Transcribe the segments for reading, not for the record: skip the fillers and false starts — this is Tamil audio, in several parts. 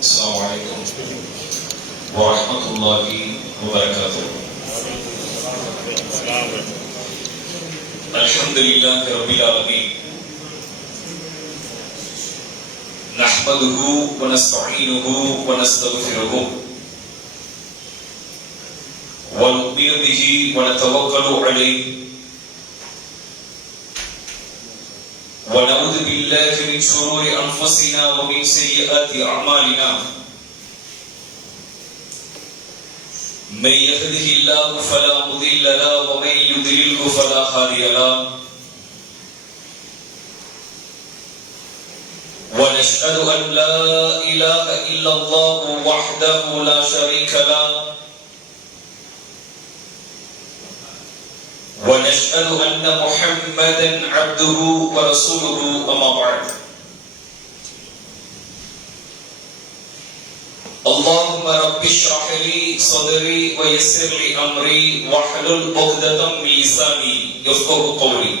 السلام عليكم ورحمة الله وبركاته. الحمد لله رب العالمين نحمده ونستعينه ونستغفره ونؤمن به ونتوكل عليه ونعوذ بالله من شرور أنفسنا ومن سيئات أعمالنا من يهده الله فلا مضل له ومن يضلل فلا هادي له ونشهد أن لا إله إلا الله وحده لا شريك له ونشهد أن محمدا عبده ورسوله أما بعد اللهم رب اشرح لي صدري ويسر لي أمري واحلل عقدة من لساني يفقهوا قولي.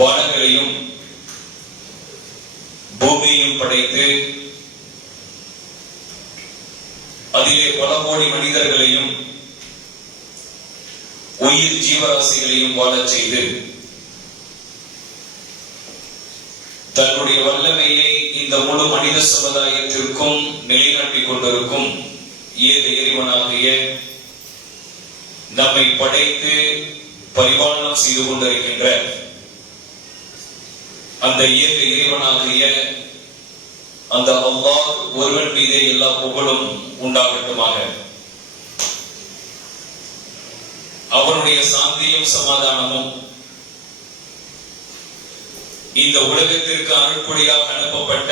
வானங்களையும் பூமியையும் படைத்து அதிலே பல கோடி மனிதர்களையும் உயிர் ஜீவராசிகளையும் வாழச் செய்து தன்னுடைய வல்லமையை இந்த முழு மனித சமுதாயத்திற்கும் நிலைநாட்டிக் கொண்டிருக்கும் ஏக இறைவனாகிய நம்மை படைத்து பரிபாலனம் செய்து கொண்டிருக்கின்ற அந்த ஏக இறைவனாகிய அந்த அல்லாஹ் ஒருவன் மீதே எல்லா புகழும் உண்டாகட்டுமாக. அவனுடைய சாந்தியும் சமாதானமும் இந்த உலகத்திற்கு அருட்கொடையாக அனுப்பப்பட்ட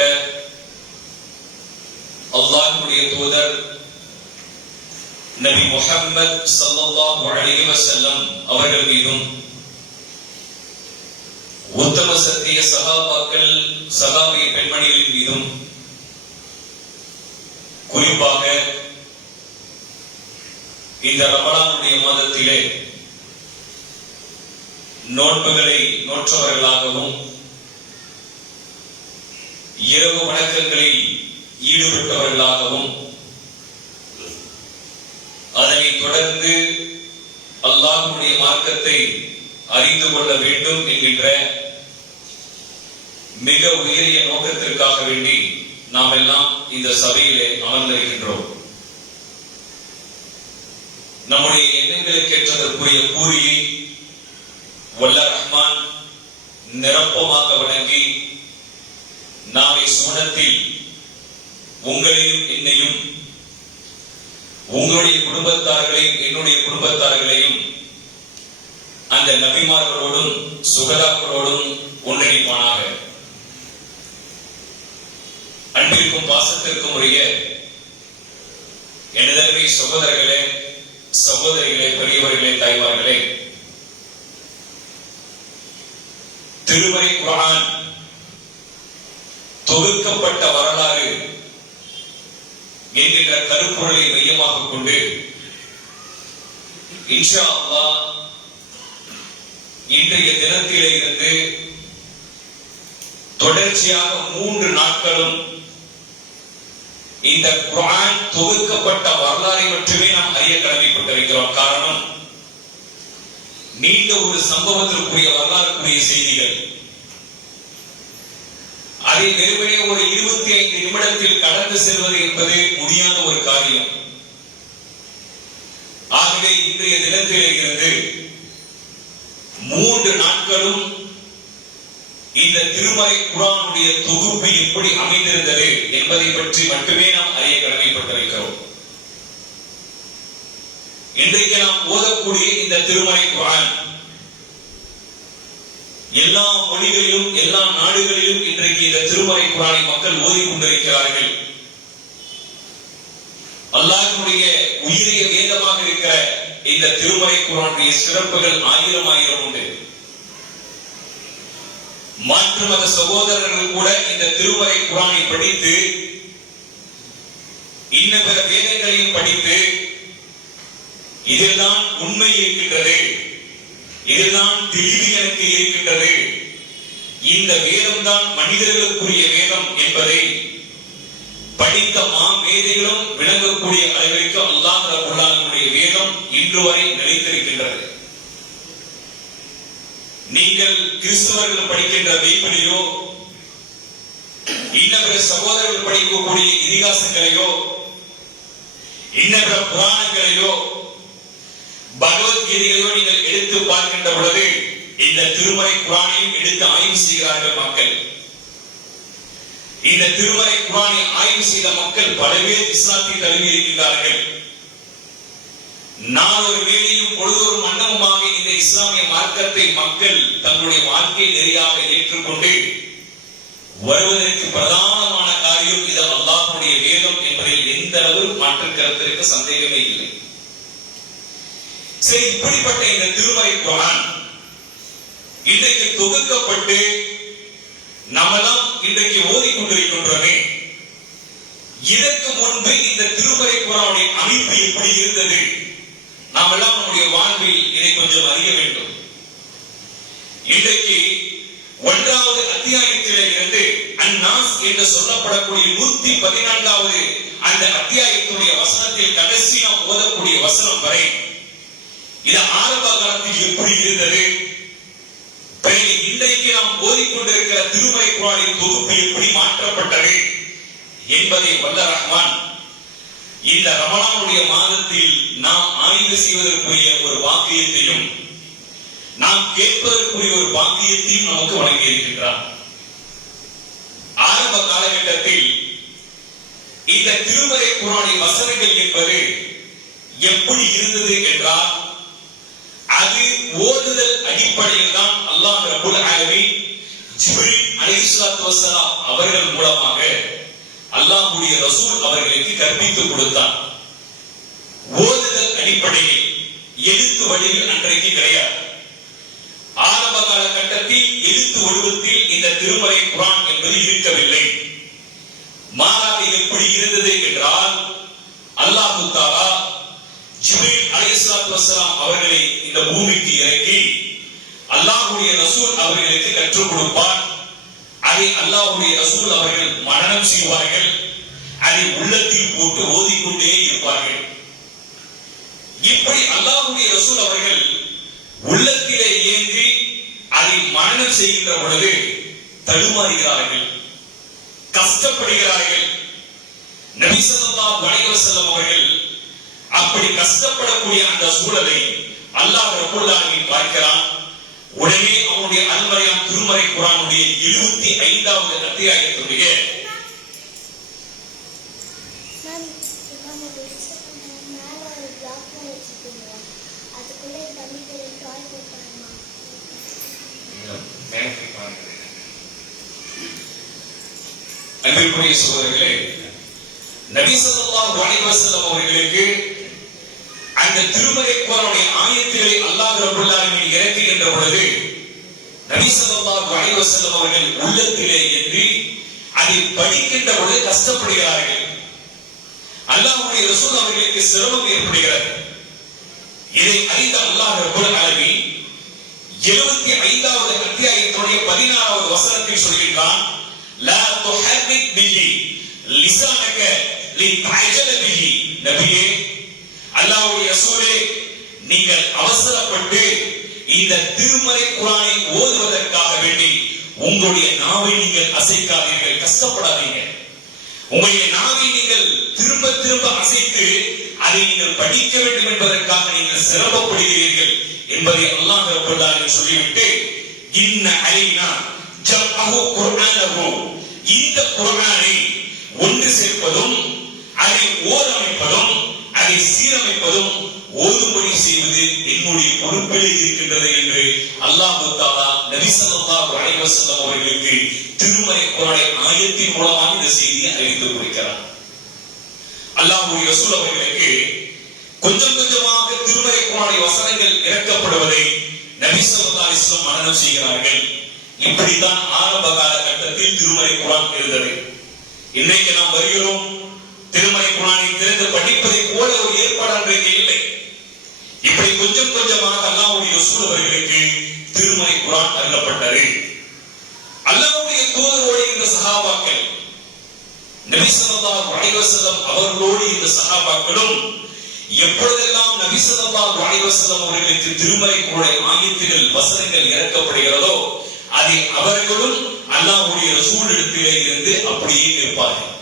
அல்லாஹ்வுடைய தூதர் நபி முஹம்மது ஸல்லல்லாஹு அலைஹி வஸல்லம் அவர்கள் மீதும் உத்தம சத்திய சஹாபாக்கள் சஹாபிய பெண்மணிகளின் மீதும் குறிப்பாக இந்த ரமலானுடைய மாதத்திலே நோன்புகளை நோற்றவர்களாகவும் இரவு வணக்கங்களில் ஈடுபட்டவர்களாகவும் அதனை தொடர்ந்து அல்லாஹ்வுடைய மார்க்கத்தை அறிந்து கொள்ள வேண்டும் என்கின்ற மிக உயரிய நோக்கத்திற்காக வேண்டி நாம் எல்லாம் இந்த சபையிலே அமர்ந்திருக்கின்றோம். நம்முடைய எண்ணங்களுக்கு ஏற்றதற்குரிய கூலியை வல்ல ரஹ்மான் நிரப்பமாக வழங்கி நாளை சுவனத்தில் உங்களையும் என்னையும் உங்களுடைய குடும்பத்தார்களையும் என்னுடைய குடும்பத்தார்களையும் அந்த நபிமார்களோடும் சுகதாக்களோடும் ஒன்றிணைப்பானாக. அன்பிற்கும் பாசத்திற்கும் உரிய எனதருமை சகோதரர்களே, சகோதரிகளே, பெரியவர்களே, தாய்மார்களே, திருமறை குர்ஆன் தொகுக்கப்பட்ட வரலாறு என்கின்ற கருப்பொருளை மையமாக கொண்டு இன்ஷா அல்லாஹ் இன்றைய தினத்திலே இருந்து தொடர்ச்சியாக 3 நாட்களும் இந்த குர்ஆன் தொகுக்கப்பட்ட வரலாறை மட்டுமே நாம் அறிய கடமைப்பட்டிருக்கிறோம். காரணம், நீண்ட ஒரு சம்பவத்திற்குரிய வரலாறுக்குரிய செய்திகள் அதை வெறுமனே ஒரு 25 நிமிடத்தில் கடந்து செல்வது என்பது முடியாத ஒரு காரியம். ஆகவே இன்றைய தினத்திலே இருந்து 3 நாட்களும் இந்த திருமறை குர்ஆனுடைய தொகுப்பு எப்படி அமைந்திருந்தது என்பதை பற்றி மட்டுமே நாம் அறிய கடமைப்பட்டிருக்கிறோம். இன்றைக்கு நாம் ஓதக்கூடிய இந்த திருமறை குர்ஆன் எல்லா மொழிகளிலும் எல்லா நாடுகளிலும் இன்றைக்கு இந்த திருமறை குர்ஆனை மக்கள் ஓதிக்கொண்டிருக்கிறார்கள். அல்லாஹ்வுடைய உயிரிய வேதமாக இருக்கிற இந்த திருமறை குர்ஆனுடைய சிறப்புகள் ஆயிரம் உண்டு. மாற்று மத சகோதரர்கள் கூட இந்த திருமறை குர்ஆனை படித்து இன்ன பிற வேதங்களையும் படித்து இதில்தான் உண்மை இருக்கின்றது, இதுதான் தெளிவு எனக்கு இருக்கின்றது இந்த வேதம் தான் மனிதர்களுக்குரிய வேதம் என்பதை படித்த மேதைகளும் விளங்கக்கூடிய அளவிற்கு அல்லாஹ் ரப்பல் ஆலமீனுடைய வேதம் இன்று வரை நிலைத்திருக்கின்றது. நீங்கள் கிறிஸ்தவர்கள் படிக்கின்ற பைபிளையோ இன்னபிற சகோதரர்கள் படிக்கக்கூடிய இதிகாசங்களையோ இன்னபிற புராணங்களையோ பகவத்கீதையோ நீங்கள் எடுத்து பார்க்கின்ற பொழுது இந்த திருமறை குர்ஆனையும் எடுத்து ஆய்வு செய்கிறார்கள் மக்கள். இந்த திருமறை குர்ஆனை ஆய்வு செய்த மக்கள் பல பேர் இஸ்லாத்தை தழுவி இருக்கின்றார்கள். நாளொரு வேளையும் பொழுதொரு மன்னமுமாக இந்த இஸ்லாமிய மார்க்கத்தை மக்கள் தங்களுடைய வாழ்க்கை நெறியாக ஏற்றுக்கொண்டு வருவதற்கு பிரதானமான காரியம் இது அல்லாஹ்வுடைய வேதம் என்பதில் எந்த அளவு மாற்று கருத்திற்கு சந்தேகமே இல்லை. சரி, இப்படிப்பட்ட இந்த திருமறை குர்ஆன் இன்றைக்கு தொகுக்கப்பட்டு நம்மெல்லாம் இன்றைக்கு ஓதிக்கொண்டிருக்கின்றோமே, இதற்கு முன்பு இந்த திருமறை குர்ஆனுடைய அமைப்பு எப்படி இருந்தது? நாம் எல்லாம் நம்முடைய வாழ்வில் இதை கொஞ்சம் அறிய வேண்டும். இன்றைக்கு 1வது அத்தியாயத்திலே இருந்து அன்னாஸ் என்று சொல்லப்படக்கூடிய 114வது அந்த அத்தியாயத்துடைய வசனத்தில் கடைசி நாம் ஓதக்கூடிய வசனம் வரை இது ஆரம்ப காலத்தில் எப்படி இருந்தது, இன்றைக்கு நாம் ஓதிக்கொண்டிருக்கிற திருமறை குர்ஆனின் தொகுப்பு எப்படி மாற்றப்பட்டது என்பதை வல்ல ரஹ்மான் இந்த ரமலானுடைய மாதத்தில் நாம் ஆய்வு செய்வதற்குரிய ஒரு பாக்கியத்தையும் நாம் கேட்பதற்குரிய ஒரு பாக்கியத்தையும் நமக்கு வழங்கி இருக்கின்றார். ஆரம்ப காலகட்டத்தில் இந்த திருமறை குர்ஆனின் வசனங்கள் என்பது எப்படி இருந்தது என்றால், அது ஓதுதல் அடிப்படையில் தான் அல்லாஹ் ரப்பல் ஆலமீன் ஜிப்ரீல் அலைஹிஸ்ஸலாத்து வஸ்ஸலாம் அவர்கள் மூலமாக அல்லாஹ்வுடைய ரசூல் அவர்களுக்கு கற்பித்துக் கொடுத்தார். ஓதுதல் அடிப்படையில் எழுத்து வடிவில் அன்றைக்கு கிடையாது. ஆரம்ப காலகட்டத்தில் எழுத்து வடிவத்தில் இந்த திருமறை குர்ஆன் என்பது இருக்கவில்லை. மாறாக எப்படி இருந்தது என்றால், அல்லாஹ் தஆலா ஜிப்ரீல் அலைஹிஸ்ஸலாத்து வஸ்ஸலாம் அவர்களை இந்த பூமிக்கு இறக்கி அல்லாஹ்வுடைய ரசூல் அவர்களுக்கு கற்றுக் கொடுப்பார். அதை அல்லாஹ்வுடைய ரசூல் அவர்கள் மனனம் செய்வார்கள். அதை உள்ளத்தில் போட்டு ஓதிக்கொண்டே இருப்பார்கள். இப்படி அல்லாஹ்வுடைய ரசூல் அவர்கள் உள்ளத்திலே ஏந்தி அதை மனனம் செய்கின்ற பொழுது தடுமாறுகிறார்கள், கஷ்டப்படுகிறார்கள். நபி ஸல்லல்லாஹு அலைஹி வஸல்லம் அவர்கள் அப்படி கஷ்டப்படக்கூடிய அந்த சூழலை அல்லாஹ் ரப்பல் ஆலமீன் பார்க்கிறான். உடனே அவனுடைய அல்மறையாம் திருமறை குர்ஆனுடைய 75வது அத்தியாயத்துடைய அன்பிற்குரிய சகோதரர்களே, நபி ஸல்லல்லாஹு அலைஹி வஸல்லம் அவர்களுக்கு அந்த திருமறை குர்ஆனுடைய ஆயத்துகளை அல்லாஹ் ரப்பல் ஆலமீன் இறக்குகின்ற பொழுது நபி ஸல்லல்லாஹு அலைஹி வஸல்லம் அவர்கள் உள்ளத்திலே ஏந்தி அதை படிக்கின்ற பொழுது கஷ்டப்படுகிறார்கள். அல்லாஹ்வுடைய ரசூல் அவர்களுக்கு சிரமம் ஏற்படுகிறது. இதை அறிந்த அல்லாஹ் ரப்பல் ஆலமீன் 75வது அத்தியாயத்துடைய 16வது வசனத்தில் சொல்கின்றான், லா துஹர்ரிக் பிஹி லிசானக லிதஅஜல பிஹி. நபியே, அல்லாஹ்வுடைய ரசூலே, நீங்கள் அவசரப்பட்டு இந்த திருமறை குர்ஆனை ஓதுவதற்காக வேண்டி உங்களுடைய நாவை நீங்கள் அசைக்காதீர்கள், கஷ்டப்படாதீங்க. உங்களுடைய நாவை நீங்கள் திரும்ப திரும்ப அசைத்து அதை நீங்கள் படிக்க வேண்டும் என்பதற்காக நீங்கள் சிரமப்படுகிறீர்கள் என்பதை அல்லாஹ் ரப்பல் ஆலமீன் சொல்லிவிட்டு, இன்ன அலைனா ஜம்அஹு குர்ஆனஹு, இந்த குர்ஆனை ஒன்று சேர்ப்பதும் அதை ஓதமைப்பதும் அதை சீரமைப்பதும் ஓதும்படி செய்வது என்னுடைய பொறுப்பிலே இருக்கின்றது என்று அல்லாஹ் தஆலா நபி ஸல்லல்லாஹு அலைஹி வஸல்லம் அவர்களுக்கு திருமறை குர்ஆனை ஆயத்தின் மூலமாக இந்த செய்தியை அறிவித்து கொடுக்கிறார். அல்லாஹ்வுடைய ரசூல் அவர்களுக்கு கொஞ்சம் கொஞ்சமாக திருமறை குர்ஆனுடைய வசனங்கள் இறக்கப்படுவதை நபி ஸல்லல்லாஹு அலைஹி வஸல்லம் மனனம் செய்கிறார்கள். இப்படித்தான் ஆரம்ப காலகட்டத்தில் திருமறை குர்ஆன் இருந்தது. இன்றைக்கு நாம் வருகிறோம், திருமறை குர்ஆனை திறந்து படிப்பதை போல ஒரு ஏற்பாடு அன்றைக்கு இல்லை. இப்படி கொஞ்சம் கொஞ்சமாக அல்லாஹ்வுடைய ரசூல் அவர்களுக்கு திருமறை குர்ஆன் அருளப்பட்டது. அல்லாஹ்வுடைய தூதரோடு இந்த சஹாபாக்கள், நபி ஸல்லல்லாஹு அலைஹி வஸல்லம் அவர்களோடு இந்த சஹாபாக்களும் எப்பொழுதெல்லாம் நபி ஸல்லல்லாஹு அலைஹி வஸல்லம் அவர்களுக்கு திருமறை குர்ஆன் ஆயத்துகள் வசனங்கள் இறக்கப்படுகிறதோ அதை அவர்களும் அல்லாஹ்வுடைய ரசூலிடத்திலே இருந்து அப்படியே இருப்பார்கள்.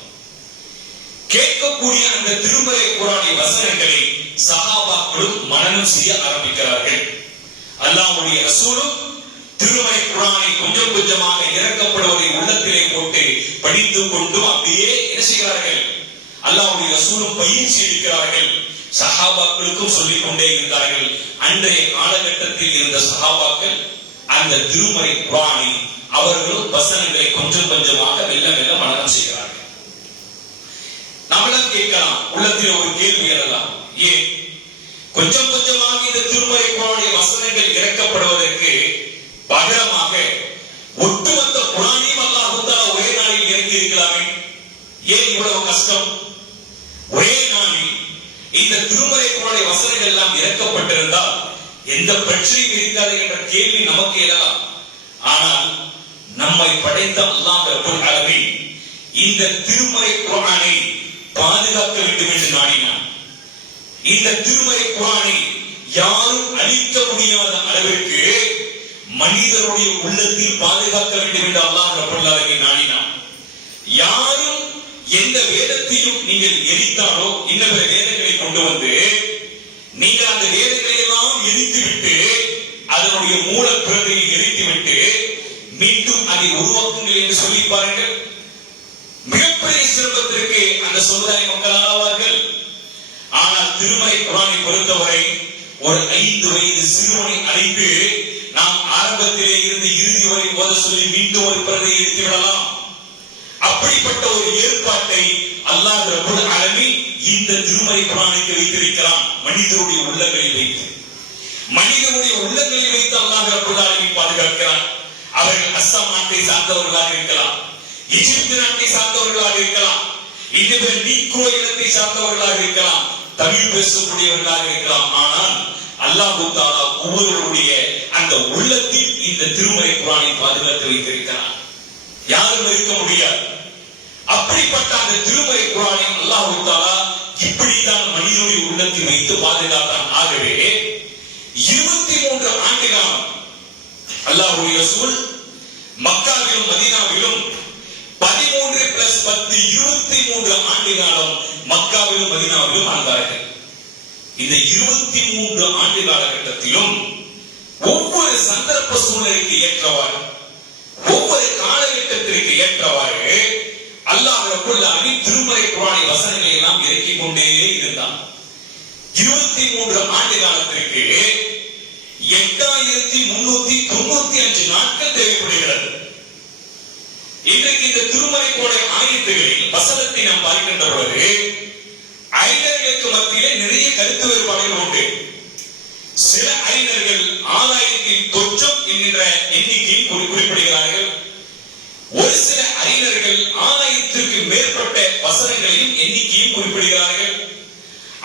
கேட்கக்கூடிய அந்த திருமறை குர்ஆன் வசனங்களை சஹாபாக்களும் மனனம் செய்ய ஆரம்பிக்கிறார்கள். அல்லாஹ்வுடைய ரசூலும் திருமறை குர்ஆனை கொஞ்சம் கொஞ்சமாக இறக்கப்படுவதை உள்ளத்திலே போட்டு படித்துக் கொண்டு அப்படியே என்ன செய்கிறார்கள்? அல்லாஹ்வுடைய ரசூலும் பயிற்சி எடுக்கிறார்கள். சஹாபாக்களுக்கும் சொல்லிக் கொண்டே இருந்தார்கள். அன்றைய காலகட்டத்தில் இருந்த சஹாபாக்கள் அந்த திருமறை குர்ஆனை அவர்களும் வசனங்களை கொஞ்சம் கொஞ்சமாக மெல்ல மெல்ல மனனம் செய்கிறார்கள். நம்மளும் கேட்கலாம், உள்ளத்தில் ஒரு கேள்வி எழலாம், ஏன் கொஞ்சம் கொஞ்சமாக இந்த திருமறை குர்ஆனின் வசனங்கள் இறக்கப்படுவதற்கு பகரமாக ஒட்டுமொத்த குர்ஆனையும் அல்லாஹ் தஆலா ஒரே நாளில் இறக்கி இருக்கலாமே, ஏன் இவ்வளவு கஷ்டம்? ஒரே நாளில் இந்த திருமறை குர்ஆனின் வசனங்கள் எல்லாம் இறக்கப்பட்டிருந்தால் எந்த பிரச்சனையும் இருக்காது என்ற கேள்வி நமக்கு எழலாம். ஆனால் நம்மை படைத்த அல்லாஹ் ரப்பல் ஆலமீன் இந்த திருமறை குர்ஆனை பாதுகாக்க வேண்டும் என்று நாடினான். இந்த திருமறை குர்ஆனை யாரும் அழிக்க முடியாத அளவிற்கு மனிதனுடைய உள்ளத்தில் பாதுகாக்க வேண்டும் என்று அல்லாஹ் ரப்பல் ஆலமீன் நாடினான். யாரும் எந்த வேதத்தையும் நீங்கள் எரித்தாலோ இன்னொரு வேதங்களை கொண்டு வந்து நீங்கள் அந்த வேதங்களை எல்லாம் எரித்துவிட்டு அதனுடைய மூல பிரதியை எரித்துவிட்டு மீண்டும் அதை உருவாக்குங்கள் என்று சொல்லி பாருங்கள், மிகப்பெரிய சிரமத்திற்கு அந்த சமுதாய மக்கள் ஆவார்கள். ஆனால் திருமறை குர்ஆனை பொறுத்தவரை ஒரு 5 வயது சிறுவனை அழைத்து நாம் ஆரம்பத்திலே இருந்து இறுதி வரை ஓத சொல்லி மீண்டும் ஒரு பிரதியை எடுத்து விடலாம். அப்படிப்பட்ட ஒரு ஏற்பாட்டை அல்லாஹ் ரப்பல் ஆலமீன் இந்த திருமறை குர்ஆனுக்கு வைத்திருக்கிறான். மனிதனுடைய உள்ளங்களில் வைத்து, மனிதனுடைய உள்ளங்களில் வைத்து அல்லாஹ் ரப்பல் ஆலமீன் பாதுகாக்கிறான். அவர்கள் அஸ்ஸாம் நாட்டை சார்ந்தவர்களாக இருக்கலாம், எகிப்து நாட்டை சார்ந்தவர்களாக இருக்கலாம், இன்னொரு நீக்ரோ இனத்தை சார்ந்தவர்களாக இருக்கலாம், தமிழ் பேசக்கூடியவர்களாக இருக்கலாம். ஆனால் அல்லாஹ் தஆலா ஒவ்வொருவருடைய அந்த உள்ளத்தில் இந்த திருமறை குர்ஆனை பாதுகாத்து வைத்திருக்கிறான். யாரும் இருக்க முடியாது. அப்படிப்பட்ட அந்த திருமறை குர்ஆனை அல்லாஹ் தஆலா இப்படித்தான் மனிதனுடைய உள்ளத்தில் வைத்து பாதுகாத்தான். ஆகவே 23 ஆண்டு காலம் அல்லாஹ்வுடைய ரசூல் மக்காவிலும் மதீனாவிலும் 13 + 10 23 ஆண்டு காலம் மக்காவிலும் மதீனாவிலும் ஆண்டார்கள். இந்த 23 ஆண்டு காலகட்டத்திலும் ஒவ்வொரு சந்தர்ப்ப சூழ்நிலைக்கு ஏற்றவாறு, ஒவ்வொரு காலகட்டத்திற்கு ஏற்றவாறு அல்லாஹ் ரப்பல் ஆலமீன் திருமறை குர்ஆனின் வசனங்களை எல்லாம் இறக்கிக் கொண்டே இருந்தான். 23 ஆண்டு காலத்திற்கு 8395 நாட்கள் தேவைப்படுகிறது. இன்றைக்கு இந்த திருமறை குர்ஆன் ஆயத்துகளில் வசனத்தை நாம் பார்க்கின்ற பொழுது அறிஞர்களுக்கு மத்தியிலே நிறைய கருத்து வேறுபாடுகள் உண்டு. சில அறிஞர்கள் 6000 என்கின்ற எண்ணிக்கையை குறிப்பிடுகிறார்கள். ஒரு சில அறிஞர்கள் 1000க்கு மேற்பட்ட வசனங்களையும் எண்ணிக்கையும் குறிப்பிடுகிறார்கள்.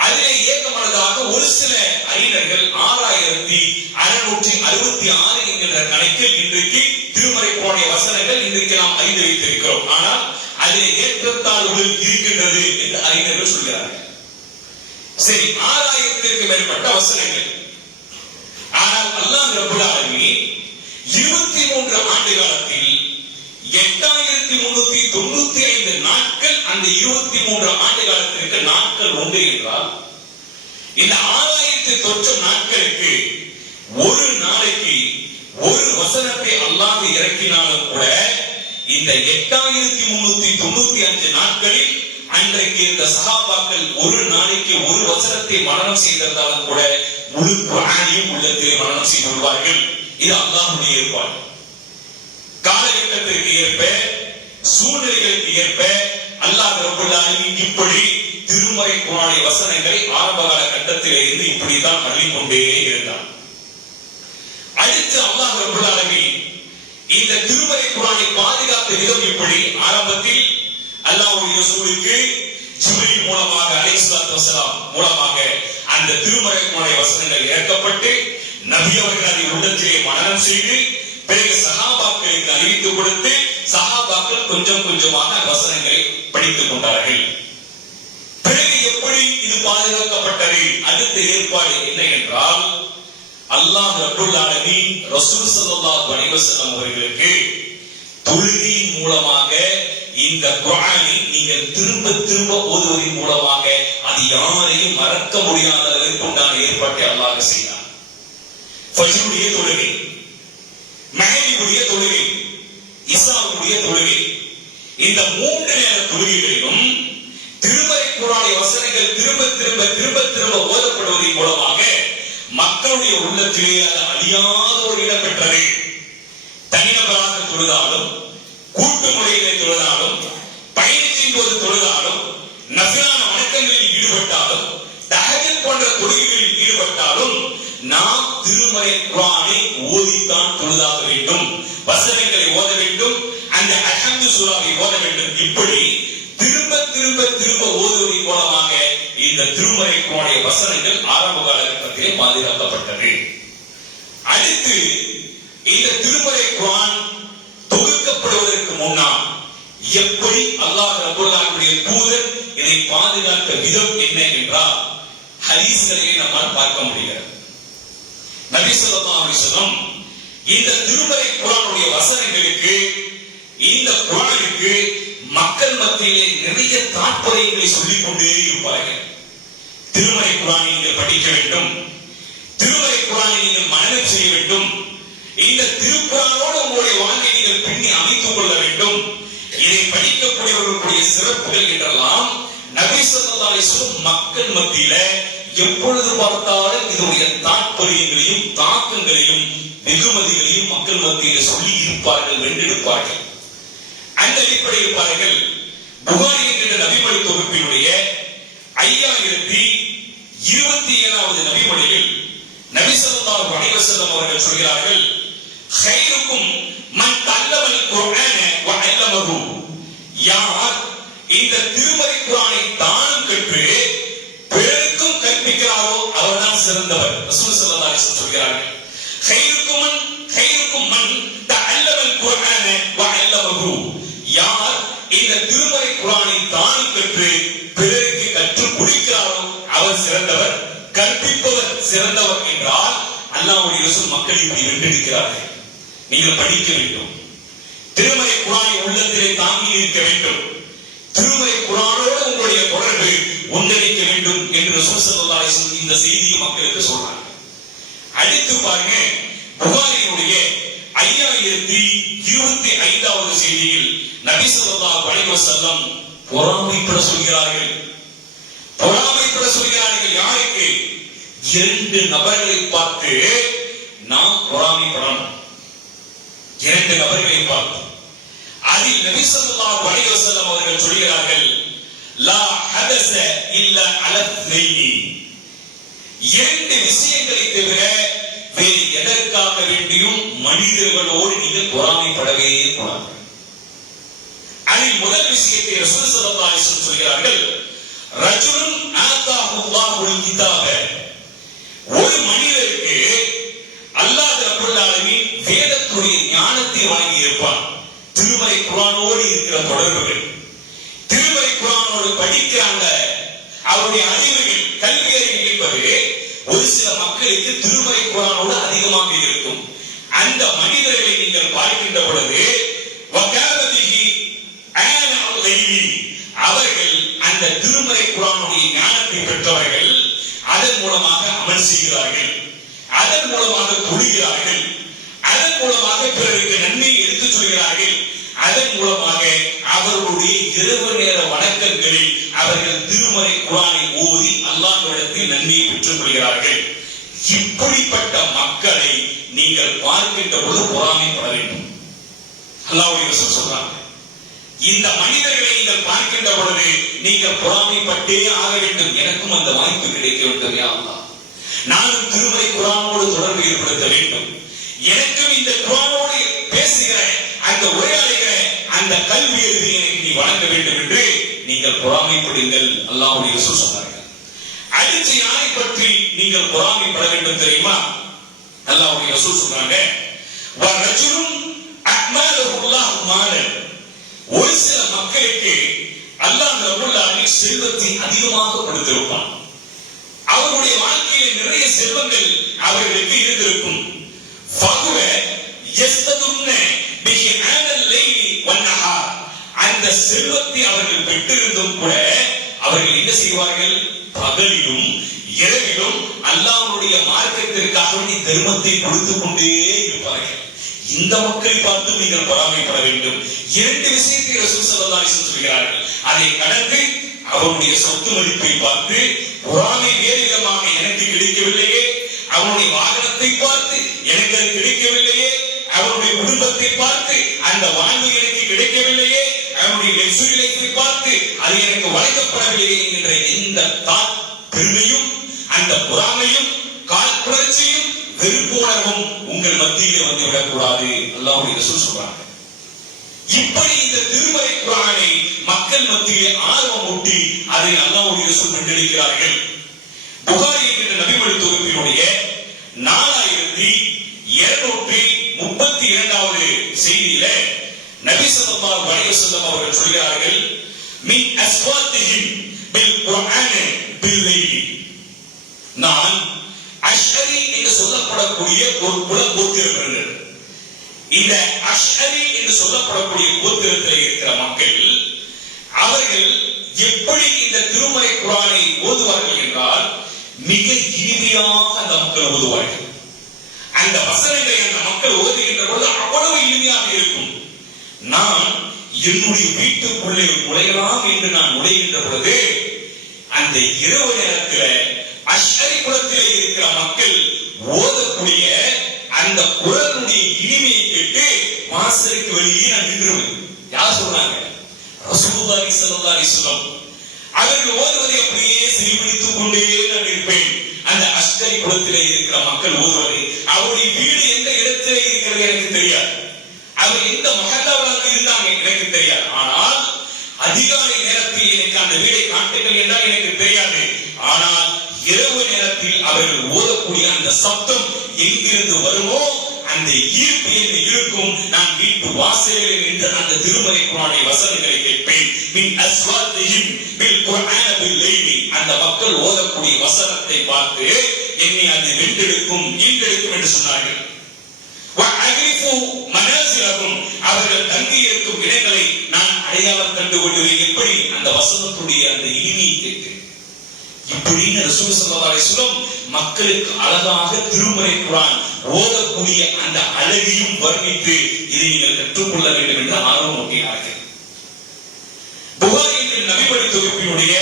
அதிலே ஏகமானதாக ஒரு சில அறிஞர்கள் 6666 என்கின்ற கணக்கில் இன்றைக்கு திருமறை குர்ஆனின் வசனங்கள் இன்றைக்கு நாம் அறிந்து வைத்திருக்கிறோம். ஆனால் அதிலே ஏற்றத்தாழ்வுகள் இருக்கின்றது என்று அறிஞர்கள் சொல்கிறார்கள். சரி, 6000க்கு மேற்பட்ட வசனங்கள். ஆனால் அல்லாஹ் ரப்பல் ஆலமீன் 23 ஆண்டு காலத்தில் 8395 நாட்கள், அந்த 23 ஆண்டு காலத்திற்கு நாட்கள் உண்டு என்றால் இந்த 6000 நாட்களுக்கு ஒரு நாளைக்கு ஒரு வசனத்தை அல்லாஹ் இறக்கினாலும் கூட இந்த 8395 நாட்களில் அன்றைக்கு இந்த சஹாபாக்கள் ஒரு நாளைக்கு ஒரு வசனத்தை மனனம் செய்திருந்தாலும் கூட முழு குர்ஆனையும் உள்ளத்திலே மனனம் செய்து கொள்வார்கள். இது அல்லாஹ்வுடைய ஏற்பாடு. காலகட்டத்திற்கு ஏற்ப, சூழ்நிலைகளுக்கு ஏற்ப அல்லாஹ் ரப்பல் ஆலமீன் இப்படி திருமறை குர்ஆனின் வசனங்களை ஆரம்ப கால கட்டத்திலே இருந்து இப்படித்தான் அள்ளிக்கொண்டே இருந்தான். அடுத்து அல்லாஹ் ரப்பல் ஆலமீன் இந்த திருமறை குர்ஆனை பாதுகாத்த விதம் இப்படி. ஆரம்பத்தில் அல்லாஹ்வுடைய ரசூலுக்கு ஜிப்ரீல் மூலமாக அலைஹிஸ்ஸலாத்து வஸலாம் மூலமாக அந்த திருமறை குர்ஆனின் வசனங்கள் இறக்கப்பட்டு நபி அவர்கள் அதை உள்ளத்திலே மனனம் செய்து பிறகு சஹாபாக்களுக்கு அறிவித்துக் கொடுத்து சஹாபாக்கள் கொஞ்சம் கொஞ்சமாக வசனங்களை படித்துக் கொண்டார்கள். பிறகு எப்படி இது பாதுகாக்கப்பட்டது? அடுத்த ஏற்பாடு என்ன என்றால், அல்லாஹ் ரப்பல் ஆலமீன் ரசூல் ஸல்லல்லாஹு அலைஹி வஸல்லம் அவர்களுக்கு தொழுகையின் மூலமாக இந்த குர்ஆனை நீங்கள் திரும்ப திரும்ப ஓதுவதன் மூலமாக அது யாரையும் மறக்க முடியாத அளவிற்கு உண்டான ஏற்பாட்டை அல்லாஹ் செய்தார். ஃபஜ்ருடைய தொழுகை, மஹரிபுடைய தொழுகை, இஷாவுடைய தொழுகை, இந்த 3 நேர தொழுகைகளிலும் திருமறை குர்ஆனுடைய வசனங்கள் திரும்ப திரும்ப திரும்ப திரும்ப ஓதப்படுவதன் மூலமாக மக்களுடைய உள்ளத்திலே அது அழியாத ஒரு இடம் பெற்றது. தனிநபராக தொழுதாலும், கூட்டு முறையிலே தொழுதாலும், பயணத்தின் போது தொழுதாலும், நஃபிலான வணக்கங்களில் ஈடுபட்டாலும், தஹஜ்ஜுத் போன்ற தொழுகைகளில் ஈடுபட்டாலும் நாம் திருமறை குர்ஆனை ஓதித்தான் தொழுதாக வேண்டும். வசனங்களை ஓத வேண்டும், அந்த அல்ஹம்து சூராவை ஓத வேண்டும். இப்படி திரும்ப திரும்ப திரும்ப ஓதுவதன் மூலமாக இந்த திருமறை குர்ஆனுடைய வசனங்கள் ஆரம்ப காலகட்டத்திலே பாதுகாக்கப்பட்டது. அடுத்து இந்த திருமறை குர்ஆன் தொகுக்கப்படுவதற்கு முன்னால் எப்படி அல்லாஹ் ரப்பல் ஆலமீனுடைய தூதர் இதை பாதுகாத்த விதம் என்ன என்றால் ஹதீஸ்களிலே நம்மால் பார்க்க முடிகிறது. நபி ஸல்லல்லாஹு அலைஹி வஸல்லம் இந்த திருமறை குர்ஆனுடைய வசனங்களுக்கு, இந்த குர்ஆனுக்கு மக்கள் மத்தியிலே நிறைய தாற்பயங்களை சொல்லிக் கொண்டே இருப்பார்கள். திருமறை குர்ஆனை நீங்கள் படிக்க வேண்டும், திருமறை குர்ஆனை நீங்கள் மனனம் செய்ய வேண்டும், இந்த திருக்குர்ஆனோடு உங்களுடைய வாழ்க்கையை நீங்கள் பின்னி அமைத்துக் கொள்ள வேண்டும். இதை படிக்கக்கூடியவர்களுடைய சிறப்புகள் என்றெல்லாம் நபி ஸல்லல்லாஹு அலைஹி வஸல்லம் மக்கள் மத்தியில எப்பொழுது பார்த்தாலும் இதனுடைய தாற்பயங்களையும் தாக்கங்களையும் வெகுமதிகளையும் மக்கள் மத்தியில சொல்லி இருப்பார்கள், வென்றெடுப்பார்கள். அந்த அடிப்படையில் பாருங்கள், புகாரி என்கிற நபிமொழி தொகுப்பினுடைய 5027வது நபிமொழியில் நபி ஸல்லல்லாஹு அலைஹி வஸல்லம் அவர்கள் சொல்கிறார்கள், "கைருக்கும் மன் தல்லமல் குர்ஆன வ அல்லமஹு." யார் இந்த திருமறை குர்ஆனை தானம் கற்று பிறருக்கும் கற்பிக்கிறாரோ அவர்தான் சிறந்தவர். ரசூல் ஸல்லல்லாஹு அலைஹி வஸல்லம் சொல்கிறார்கள், "கைருக்கும் மன் தல்லமல் குர்ஆன வ அல்லமஹு." யார் இந்த திருமறை குர்ஆனை தானம் கற்று பிறருக்கு கற்றுக் கொடுக்கிறாரோ அவர் சிறந்தவர், கற்பிப்பவர் சிறந்தவர் என்றால் அல்லாஹ்வுடைய ரசூல் மக்களை இப்படி வென்றெடுக்கிறார்கள். நீங்கள் படிக்க வேண்டும், திருமறை குர்ஆனை உள்ளத்திலே தாங்கி இருக்க வேண்டும், திருமறை குர்ஆனோடு உங்களுடைய தொடர்பு ஒன்றிணைக்க வேண்டும் என்று ரசூல் ஸல்லல்லாஹு அலைஹி வஸல்லம் இந்த செய்தியை மக்களுக்கு சொல்றாங்க. அடுத்து பாருங்க, புகாரியுடைய 5025வது செய்தியில் நபி ஸல்லல்லாஹு அலைஹி வஸல்லம் பொறாமைப்பட சொல்கிறார்கள். பொறாமைப்பட சொல்கிறார்கள். யாருக்கு? 2 நபர்களை பார்த்து நாம் பொறாமைப்படணும். 2 நபர்களை பார்த்து. அதில் நபி ஸல்லல்லாஹு அலைஹி வஸல்லம் அவர்கள் சொல்கிறார்கள், லா ஹதஸ இல்ல அலத்னைனி. 2 விஷயங்களை தவிர வேறு எதற்காக வேண்டியும் மனிதர்களோடு நீங்கள் பொறாமைப்படவே கூடாது. அதில் முதல் விஷயத்தை ரசூல் ஸல்லல்லாஹு அலைஹி வஸல்லம் சொல்கிறார்கள், ரஜுலுன் ஆதாஹு அல்லாஹுல் கிதாப. ஒரு மனிதருக்கு அல்லாஹ் ரப்பல் ஆலமீன் வேதத்துடைய ஞானத்தை வழங்கி இருப்பான். திருமறை குர்ஆனோடு இருக்கிற தொடர்புகள், திருமறை குர்ஆனோடு படிக்கிறாங்க, அவருடைய அறிவுகள், கல்வி அறிவு என்பது ஒரு சில மக்களுக்கு திருமறை குர்ஆனோடு அதிகமாக இருக்கும். அந்த மனிதர்களை நீங்கள் பார்க்கின்ற பொழுது அவர்கள் அந்த திருமறை குர்ஆனுடைய ஞானத்தை பெற்றவர்கள், அதன் மூலமாக அமல் செய்கிறார்கள், அதன் மூலமாக தொழுகிறார்கள், அதன் மூலமாக பிறருக்கு நன்மை எடுத்துச் சொல்கிறார்கள், அதன் மூலமாக அவர்களுடைய இரவு நேர வணக்கங்களில் அவர்கள் திருமறை குர்ஆனை ஓதி அல்லாஹ்விடத்தில் நன்மையை பெற்றுக் கொள்கிறார்கள். இப்படிப்பட்ட மக்களை நீங்கள் பார்க்கின்ற பொழுது பொறாமைப்பட வேண்டும். அல்லாஹ்வுடைய ரசூல் சொல்றாங்க, இந்த மனிதர்களை நீங்கள் பார்க்கின்ற பொழுது நீங்கள் பொறாமைப்பட்டே ஆக வேண்டும். எனக்கும் அந்த வாய்ப்பு கிடைக்க வேண்டும் யா அல்லாஹ், நானும் திருமறை குர்ஆனோடு தொடர்பு ஏற்படுத்த வேண்டும், எனக்கும் இந்த குர்ஆனோடு பேசுகிற அந்த உரையாடுகிற அந்த கல்வி அறிவை எனக்கு நீ வழங்க வேண்டும் என்று நீங்கள் பொறாமைப்படுங்கள். அல்லாஹ்வுடைய ரசூல் சொன்னார்கள். அடுத்து யாரை பற்றி நீங்கள் பொறாமைப்பட வேண்டும் தெரியுமா? அல்லாஹ்வுடைய ரசூல் சொல்றாங்க, வரஜுலும் அக்மலஹுல்லாஹு மாலன், ஒரு சில மக்களுக்கு அல்லாஹ் ரப்பல் ஆலமீன் செல்வத்தை அதிகமாக கொடுத்திருப்பான். அவருடைய வாழ்க்கையில நிறைய செல்வங்கள் அவர்களுக்கு இருந்திருக்கும். ஃபகுவ யஸ்ததுன்ன பிஹி ஆனல் லைலி வன்னஹார், அந்த செல்வத்தை அவர்கள் பெற்றிருந்தும் கூட அவர்கள் என்ன செய்வார்கள்? பகலிலும் இரவிலும் அல்லாஹ்வுடைய மார்க்கத்திற்காக வேண்டிய தர்மத்தை கொடுத்து கொண்டே இருப்பார்கள். இந்த மக்களை பார்த்து நீங்கள் பொறாமைப்பட வேண்டும். இரண்டு விஷயத்தை ரசூல் ஸல்லல்லாஹு அலைஹி வஸல்லம் சொல்கிறார்கள். அதை கடந்து அவனுடைய சொத்து மதிப்பை பார்த்து பொறாமை வேறு விதமாக எனக்கு கிடைக்கவில்லையே, அவனுடைய வாகனத்தை பார்த்து எனக்கு அது கிடைக்கவில்லையே, அவனுடைய குடும்பத்தை பார்த்து அந்த வாழ்வு எனக்கு கிடைக்கவில்லையே, அவனுடைய வெற்றிலை பார்த்து அது எனக்கு வழங்கப்படவில்லையே என்கின்ற இந்த பெருமையும் அந்த பொறாமையும் காழ்ப்புணர்ச்சியும் வெறுப்புணர்வும் உங்கள் மத்தியிலே வந்துவிடக் கூடாது. அல்லாஹ்வுடைய ரசூல் சொல்றாங்க. இப்படி இந்த திருமறை குர்ஆனை மக்கள் மத்தியிலே ஆர்வம் ஊட்டி அதை அல்லாஹ்வுடைய ரசூல் கண்டெடுக்கிறார்கள். புகாரி என்கிற நபிமொழி தொகுப்பினுடைய 4232வது செய்தியில நபி ஸல்லல்லாஹு அலைஹி வஸல்லம் அவர்கள் சொல்கிறார்கள், மின் அஸ்வாத்திஹிம் பில் குர்ஆன் பில் லைலி, நான் அஷ்அரி என்று சொல்லப்படக்கூடிய ஒரு குல கோத்திரத்தினர். இந்த அஷ்அரி என்று சொல்லப்படக்கூடிய கோத்திரத்தில் இருக்கிற மக்கள் அவர்கள் எப்படி இந்த திருமறை குர்ஆனை ஓதுவார்கள் என்றால் மிக இனிமையாக அந்த மக்கள் ஓதுவார்கள். அந்த வசனங்களை அந்த மக்கள் ஓதுகின்ற பொழுது அவ்வளவு இனிமையாக இருக்கும். நான் என்னுடைய வீட்டுக்குள்ளே நுழையலாம் என்று நான் நுழைகின்ற பொழுது அந்த இரவு நேரத்தில் அஷ்அரி குலத்திலே இருக்கிற மக்கள் ஓதக்கூடிய அந்த குரலுடைய இனிமையை கேட்டு வாசலுக்கு வெளியே நான் நின்றுவேன். யார் சொன்னாங்க? ரசூலுல்லாஹி ஸல்லல்லாஹு அலைஹி வஸல்லம். அவர்கள் ஓதுவதை அப்படியே செவிமடுத்துக் கொண்டே நான் இருப்பேன். அந்த அஷ்அரி குலத்திலே இருக்கிற மக்கள் ஓதுவதை, அவருடைய வீடு எந்த இடத்திலே இருக்கிறது எனக்கு தெரியாது, அவர் எந்த மஹல்லாவாக இருந்தாங்க எனக்கு தெரியாது. ஆனால் அதிகாலை நேரத்தில் எனக்கு அந்த வீடை காட்டுங்கள் என்றால் எனக்கு தெரியாது. ஆனால் இரவு நேரத்தில் அவர்கள் ஓதக்கூடிய அந்த சப்தம் எங்கிருந்து வருமோ அந்த ஈர்ப்பு என்னை இழுக்கும். நான் வீட்டு வாசலில் நின்று அந்த திருமறை குர்ஆனை வசனங்களை கேட்பேன். மின் அஸ்வாத்திஹிம் பில் குர்ஆன் பில் லைலி, அந்த மக்கள் ஓதக்கூடிய வசனத்தை பார்த்து என்னை அது வென்றெடுக்கும், ஈன்றெடுக்கும் என்று சொன்னார்கள். வஅரிஃபு மனாசிலஹும், அவர்கள் தங்கி இருக்கும் இடங்களை நான் அடையாளம் கண்டு கொள்வேன். எப்படி? அந்த வசனத்துடைய அந்த இனிமையை கேட்டு. இப்படின்னு ரசூல் ஸல்லல்லாஹு அலைஹி வஸல்லம் மக்களுக்கு அழகாக திருமறை குர்ஆன் ஓதக்கூடிய அந்த அழகையும் வர்ணித்து இதை நீங்கள் கற்றுக்கொள்ள வேண்டும் என்று ஆர்வம் ஊட்டினார்கள். புகாரி நபிமொழி தொகுப்பினுடைய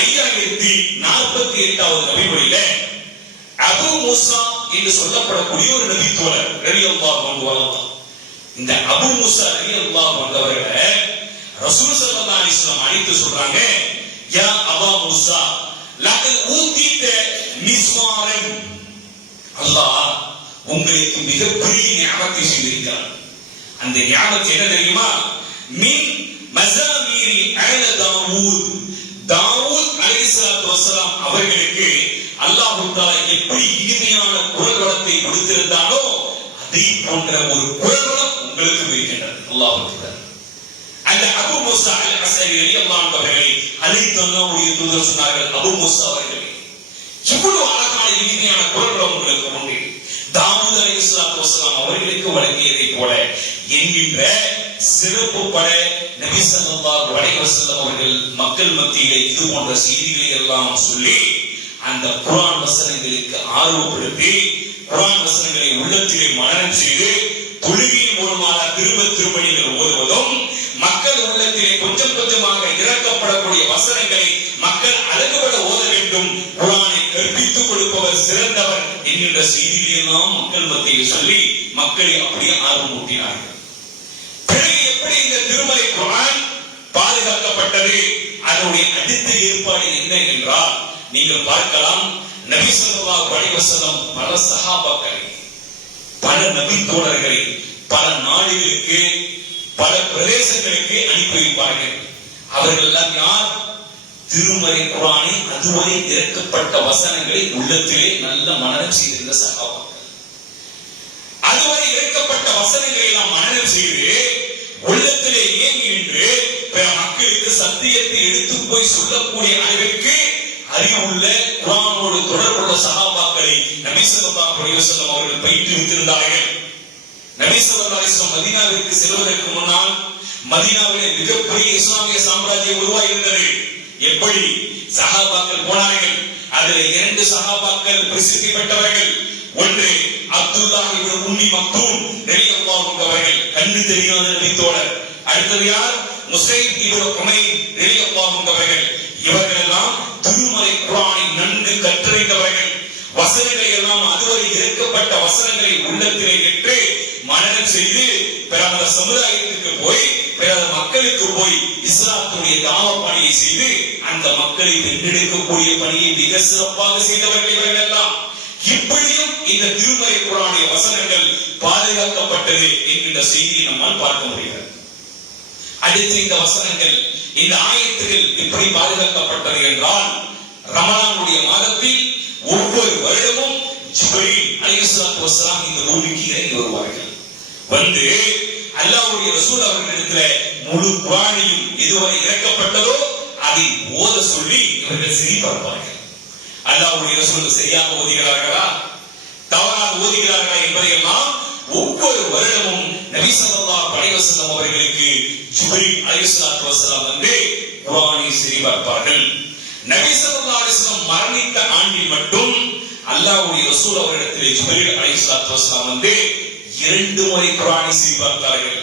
5048வது நபிமொழியில அபூ மூசா என்று சொல்லப்படக்கூடிய ஒரு நபி தோழர் ரலியல்லாஹு அன்ஹு, இந்த அபூ மூசா ரலியல்லாஹு அன்ஹு அவர்களை ரசூல் ஸல்லல்லாஹு அலைஹி வஸல்லம் அழைத்து சொல்றாங்க, யா அபா மூசா லகத் ஊதீத மிஸ்வாரன், அல்லாஹ் உங்களுக்கு மிகப்பெரிய நியாமத்தை செய்திருக்கிறார். அந்த நியாமத்து என்ன தெரியுமா? மின் மஸாமீரி அல தாவூத், தாவூத் அலைஹிஸ்ஸலாத்து வஸலாம் அவர்களுக்கு அல்லாஹ் தஆலா எப்படி இனிமையான குரல் வளத்தை கொடுத்திருந்தானோ அதே போன்ற ஒரு குரல் வளம் உங்களுக்கு இருக்கின்றது. அல்லாஹ் அக்பர். அந்த அபூ மூசா அல்-அஸ்அரி ரலியல்லாஹு அன்ஹு அவர்களை அழைத்து அல்லாஹ்வுடைய தூதர் சொன்னார்கள், அபூ மூசா அவர்களே, இவ்வளவு அழகான இனிமையான குரல் வளம் உங்களுக்கு உண்டு, தாவூத் அலைஹிஸ்ஸலாத்து வஸலாம் அவர்களுக்கு வழங்கியதை போல என்கின்ற சிறப்பு பட நபி ஸல்லல்லாஹு அலைஹி வஸல்லம் அவர்கள் மக்கள் மத்தியிலே இது போன்ற செய்திகளை எல்லாம் சொல்லி அந்த குர்ஆன் வசனங்களுக்கு ஆர்வப்படுத்தி குர்ஆன் வசனங்களை உள்ளத்திலே மனனம் செய்து தொழுகையின் மூலமாக திரும்ப திரும்ப நீங்கள் ஓதுவதும், மக்கள் உள்ளத்திலே கொஞ்சம் கொஞ்சமாக இறக்கப்படக்கூடிய வசனங்களை மக்கள் அழகுபட ஓத வேண்டும், குர்ஆனை கற்பித்துக் கொடுப்பவர் சிறந்தவர் என்கின்ற செய்திகளை எல்லாம் மக்கள் மத்தியில் சொல்லி மக்களை அப்படியே ஆர்வம் ஊட்டினார்கள். பிறகு எப்படி இந்த திருமறை குர்ஆன் பாதுகாக்கப்பட்டது? அதனுடைய அடுத்த ஏற்பாடு என்ன என்றால் நீங்கள் பார்க்கலாம், நபி ஸல்லல்லாஹு அலைஹி வஸல்லம் பல சஹாபாக்களை, பல நபி தோழர்களை பல நாடுகளுக்கு பல பிரதேசங்களுக்கு அனுப்பி வைப்பார்கள். அவர்கள் எல்லாம் யார்? திருமறை குர்ஆனை அதுவரை இறக்கப்பட்ட வசனங்களை உள்ளத்திலே நல்ல மனனம் செய்திருந்த சஹாபாக்கள். அதுவரை இறக்கப்பட்ட வசனங்களை எல்லாம் மனனம் செய்து உள்ளத்திலே ஏங்கி நின்று பிற மக்களுக்கு சத்தியத்தை எடுத்து போய் சொல்லக்கூடிய அளவிற்கு அறிவுள்ள குர்ஆனோடு தொடர்புள்ள சஹாபாக்களை நபி ஸல்லல்லாஹு அலைஹி வஸல்லம் அவர்கள் பயிற்றுவித்திருந்தார்கள். நபி ஸல்லல்லாஹு அலைஹி வஸல்லம் மதீனாவிற்கு செல்வதற்கு முன்னால் மதீனாவிலே மிகப்பெரிய இஸ்லாமிய சாம்ராஜ்யம் உருவாகியிருந்தது. எப்படி சஹாபாக்கள் போனார்கள். அதில் 2 சஹாபாக்கள் பிரசித்தி பெற்றவர்கள். ஒன்று அப்துல்லாஹ் இப்னு உம்மி மக்தூம் ரலியல்லாஹு அன்ஹு அவர்கள், கண்ணு தெரியாத நபித்தோழர். அடுத்தது யார்? முஸைப் இப்னு உமைர் ரலியல்லாஹு அன்ஹு அவர்கள். இவர்கள் எல்லாம் திருமறை குர்ஆனை நன்கு கற்றறிந்தவர்கள். வசனங்களை எல்லாம் அதுவரை இறக்கப்பட்ட வசனங்களை உள்ளத்திலே ஏற்று மனனம் செய்து பிறந்த சமுதாயத்துக்கு போய் பிற மக்களுக்கு போய் இஸ்லாத்துடைய தாவ பணியை செய்து அந்த மக்களை வென்றெடுக்கக்கூடிய பணியை மிக சிறப்பாக செய்தவர்கள் இவர்கள் எல்லாம். இப்படியும் இந்த திருமறை குர்ஆனுடைய வசனங்கள் பாதுகாக்கப்பட்டது என்கின்ற செய்தியை நம்மால் பார்க்க முடிகிறது. அடுத்து இந்த வசனங்கள், இந்த ஆயத்துகள் எப்படி பாதுகாக்கப்பட்டது என்றால், ரமலானுடைய மாதத்தில் ஒவ்வொரு வருடமும் ஜிப்ரீல் அலைஹிஸ்ஸலாத்து வஸ்ஸலாம் இந்த பூமிக்கு இறங்கி வருவார்கள். வந்து அல்லாஹ்வுடைய ரசூல் அவர்களிடத்தில் முழு குர்ஆனையும் எதுவரை இறக்கப்பட்டதோ அதை ஓத சொல்லி இவர்கள் சிரிப்பார்கள். அல்லாஹ்வுடைய ரசூல் சரியாக ஓதுகிறார்களா, தவறாக ஓதுகிறார்களா என்பதையெல்லாம் ஒவ்வொரு வருடமும் நபி ஸல்லல்லாஹு அலைஹி வஸல்லம் அவர்களுக்கு ஜிப்ரீல் அலைஹிஸ்ஸலாத்து வஸ்ஸலாம் வந்து குர்ஆனை சிரிப்பார்கள். நபி ஸல்லல்லாஹு அலைஹி வஸல்லம் மரணித்த ஆண்டில் மட்டும் அல்லாஹ்வுடைய ரசூல் அவர்களிடத்தில் ஜிப்ரீல் அலைஹிஸ்ஸலாத்து வஸ்ஸலாம் வந்து 2 முறை குர்ஆனை சிரிப்பார்கள்.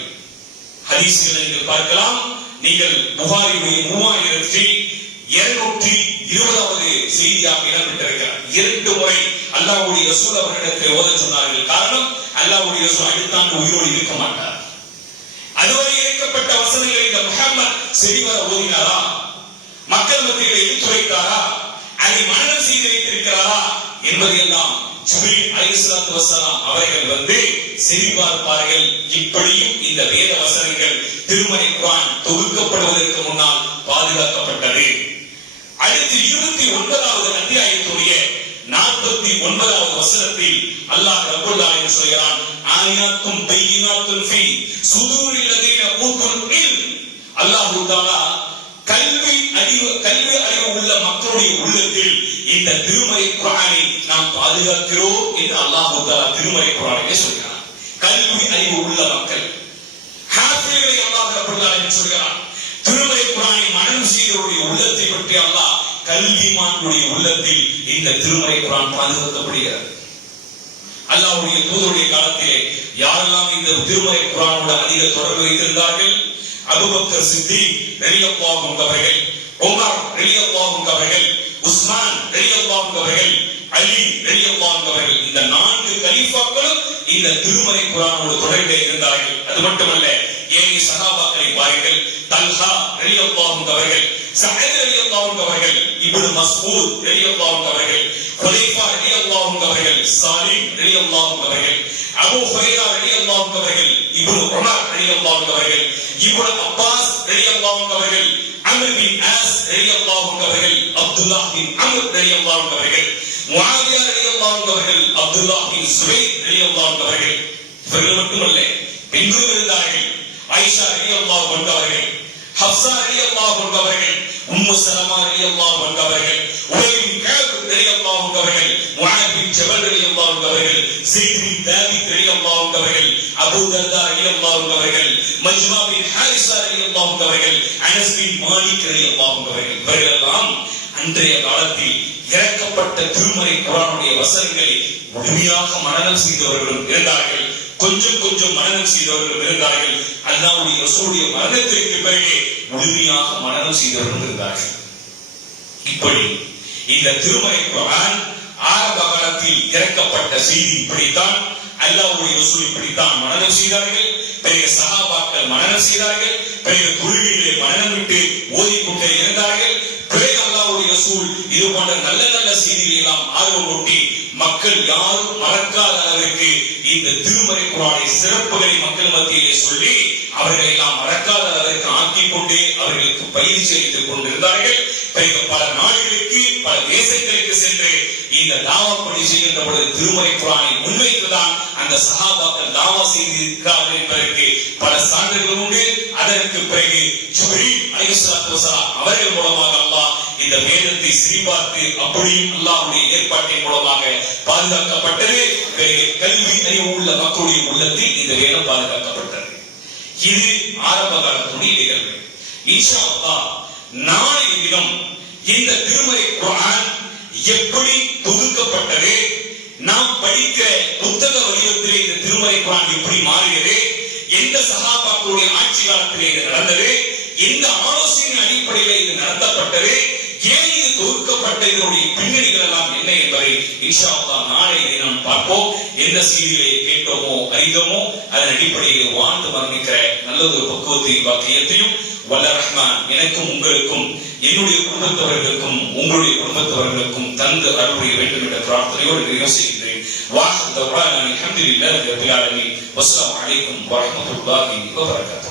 ஹதீஸ்களை நீங்கள் பார்க்கலாம். நீங்கள் புகாரியுடைய 3220வது செய்தியாக இடம்பெற்றிருக்கிறார். 2 முறை அல்லாஹ்வுடைய ரசூல் அவர்களிடத்தில் ஓத சொன்னார்கள். காரணம், அல்லாஹ்வுடைய ரசூல் அடுத்தாண்டு உயிரோடு இருக்க மாட்டார். அதுவரை இறக்கப்பட்ட வசனங்களை இந்த முஹம்மத் செவிவர ஓதினாரா, மக்கள் மத்தியில் எடுத்துரைத்தாரா, அதை மனனம் செய்து வைத்திருக்கிறாரா என்பதையெல்லாம் ஜிப்ரீல் அலைஹிஸ்ஸலாத்து வஸ்ஸலாம் அவர்கள் வந்து செவிபார்ப்பார்கள். இப்படியும் இந்த வேத வசனங்கள் திருமறை குர்ஆன் தொகுக்கப்படுவதற்கு முன்னால் பாதுகாக்கப்பட்டது. அடுத்து 29வது அத்தியாயத்துடைய 49வது வசனத்தில் அல்லாஹ் ரப்பல் ஆலமீன் சொல்கிறான், ஆயாத்தும் பையினாத்துன் ஃபீ சுதூரில் லதீன ஊதுல் இல்ம். அல்லாஹ் தஆலா கல்வி அறிவு உள்ள மக்களுடைய உள்ளத்தில் இந்த திருமறை குர்ஆனை நாம் பாதுகாக்கிறோம் என்று அல்லாஹ் தஆலா திருமறை குர்ஆனிலே சொல்கிறார். கல்வி அறிவு உள்ள மக்கள் ஹாஃபில்களை அல்லாஹ் ரப்பல் ஆலமீன் சொல்கிறார். திருமறை குர்ஆனை மனனம் செய்தவருடைய உள்ளத்தை பற்றி அல்லாஹ் கல்விமான்களுடைய உள்ளத்தில் இந்த திருமறை குர்ஆன் பாதுகாக்கப்படுகிறது. அல்லாஹ்வுடைய தூதருடைய காலத்திலே யாரெல்லாம் இந்த திருமறை குர்ஆனோடு அதிக தொடர்பு வைத்திருந்தார்கள்? அபூபக்கர் சித்திக் ரலியல்லாஹு அன்ஹு அவர்கள், உமர் ரலியல்லாஹு அன்ஹு அவர்கள், உஸ்மான் ரலியல்லாஹு அன்ஹு அவர்கள், அலி ரலியல்லாஹு அன்ஹு அவர்கள். இந்த 4 கலீஃபாக்களும் இந்த திருமறை குர்ஆனோடு தொடர்பு இருந்தார்கள். அது மட்டுமல்ல, ஏனைய சஹாபாக்களை பாருங்கள். தல்ஹா ரலியல்லாஹு அன்ஹு அவர்கள், சஅத் ரலியல்லாஹு அன்ஹு அவர்கள், இப்னு மஸ்ஊத் ரலியல்லாஹு அன்ஹு அவர்கள், ஹுலைஃபா ரலியல்லாஹு அன்ஹு அவர்கள், சாலிம் ரலியல்லாஹு அன்ஹு அவர்கள், அபூ ஹுரைரா ரலியல்லாஹு அன்ஹு அவர்கள், இப்னு உமர் ரலியல்லாஹு அன்ஹு அவர்கள், இப்னு அப்பாஸ் ரலியல்லாஹு அன்ஹு அவர்கள், அம்ர் பின் ஆஸ் ரலியல்லாஹு அன்ஹு அவர்கள், அப்துல்லாஹ் பின் அம்ர் ரலியல்லாஹு அன்ஹு அவர்கள், முஆவியா ரலியல்லாஹு அன்ஹு அவர்கள், அப்துல்லாஹ் பின் சுபைர் ரலியல்லாஹு அன்ஹு அவர்கள். இவர்கள் மட்டுமல்ல, பெண்களும் இருந்தார்கள். ஆயிஷா ரலியல்லாஹு அன்ஹா அவர்கள், ஹப்ஸா ரலியல்லாஹு அன்ஹா அவர்கள், உம்மு சலமா ரலியல்லாஹு அன்ஹா அவர்கள், உபை பின் கஅப் ரலியல்லாஹு அன்ஹு அவர்கள், முஆத் பின் ஜபல் ரலியல்லாஹு அன்ஹு அவர்கள், ஸைத் பின் தாபித் ரலியல்லாஹு அன்ஹு அவர்கள், அபூ தர்தா ரலியல்லாஹு அன்ஹு அவர்கள், மஜ்மா பின் ஹாரிஸா ரலியல்லாஹு அன்ஹு அவர்கள், அனஸ் பின் மாலிக் ரலியல்லாஹு அன்ஹு அவர்கள். இவர்கள் எல்லாம் அன்றைய காலத்தில் இறக்கப்பட்ட திருமறை குர்ஆனுடைய வசனங்களை முழுமையாக மனனம் செய்தவர்களும் இருந்தார்கள். கொஞ்சம் மனனம் செய்தவர்கள் இருந்தார்கள். அல்லாஹ்வுடைய ரசூலுடைய மரணத்திற்கு பிறகு முழுமையாக மனனம் செய்தவர்கள் இருந்தார்கள். இப்படி இந்த திருமறை குர்ஆன் ஆரம்ப காலத்தில் இறக்கப்பட்ட செய்தி இப்படித்தான். அல்லாஹ்வுடைய ரசூல் இப்படித்தான் மனனம் செய்தார்கள். பிறகு சஹாபாக்கள் மனனம் செய்தார்கள். பிறகு குழுவிலே மனனமிட்டு ஓதிக்கொண்டே இருந்தார்கள். பிறகு அல்லாஹ்வுடைய ரசூல் இது போன்ற நல்ல நல்ல செய்திகளை எல்லாம் ஆர்வம் ஊட்டி மக்கள் யாரும் மறக்காத அளவிற்கு இந்த திருமறை குர்ஆனை சிறப்புகளை மக்கள் மத்தியிலே சொல்லி அவர்களை எல்லாம் மறக்காத அளவிற்கு ஆக்கிக் கொண்டு அவர்களுக்கு பயிற்சி அளித்துக் கொண்டிருந்தார்கள். பிறகு பல நாடுகளுக்கு பல தேசங்களுக்கு சென்று இந்த தாவா பணி செய்கின்ற பொழுது திருமறை குர்ஆனை முன்வைத்துதான் அந்த சஹாபாக்கள் தாவா செய்திருக்கிறார்கள் என்பதற்கு பல சான்றுகள் உண்டு. அதற்கு பிறகு ஜிப்ரீல் அலைஹிஸ்ஸலாத்து வஸலாம் அவர்கள் மூலமாக அல்லாஹ் இந்த வேதத்தை சரிபார்த்து அப்படியும் அல்லாஹ்வுடைய ஏற்பாட்டின் மூலமாக பாதுகாக்கப்பட்டது. பிறகு கல்வி அறிவு உள்ள மக்களுடைய உள்ளத்தில் இந்த வேதம் பாதுகாக்கப்பட்டது. இது ஆரம்ப காலத்துடைய நிகழ்வு. இன்ஷா அல்லாஹ் நாளைய தினம் இந்த திருமறை குர்ஆன் எப்படி தொகுக்கப்பட்டது, நாம் படிக்கிற புத்தக வடிவத்திலே இந்த திருமறை குர்ஆன் எப்படி மாறியது, எந்த சஹாபாக்களுடைய ஆட்சி காலத்திலே இது நடந்தது, எந்த ஆலோசனை அடிப்படையில் இது நடத்தப்பட்டது, ஏன் இது தொகுக்கப்பட்ட இதனுடைய பின்னணிகள் எல்லாம் என்ன என்பதை இன்ஷா அல்லாஹ் நாளைய தினம் பார்ப்போம். எந்த செய்திகளை கேட்டோமோ அறிந்தோமோ அதன் அடிப்படையில் வாழ்ந்து மரணிக்கிற நல்லதொரு பக்குவத்தையும் பாக்கியத்தையும் வல்ல ரஹ்மான் எனக்கும் உங்களுக்கும் என்னுடைய குடும்பத்தவர்களுக்கும் உங்களுடைய குடும்பத்தவர்களுக்கும் தந்து அருள்புரிய வேண்டும் என்ற பிரார்த்தனையோடு யோசிக்கின்றேன். வாஹ் தவ்வானா அல்ஹம்துலில்லாஹி ரப்பில் ஆலமீன். வஸ்ஸலாமு அலைக்கும் வரஹ்மத்துல்லாஹி வபரகாத்துஹு.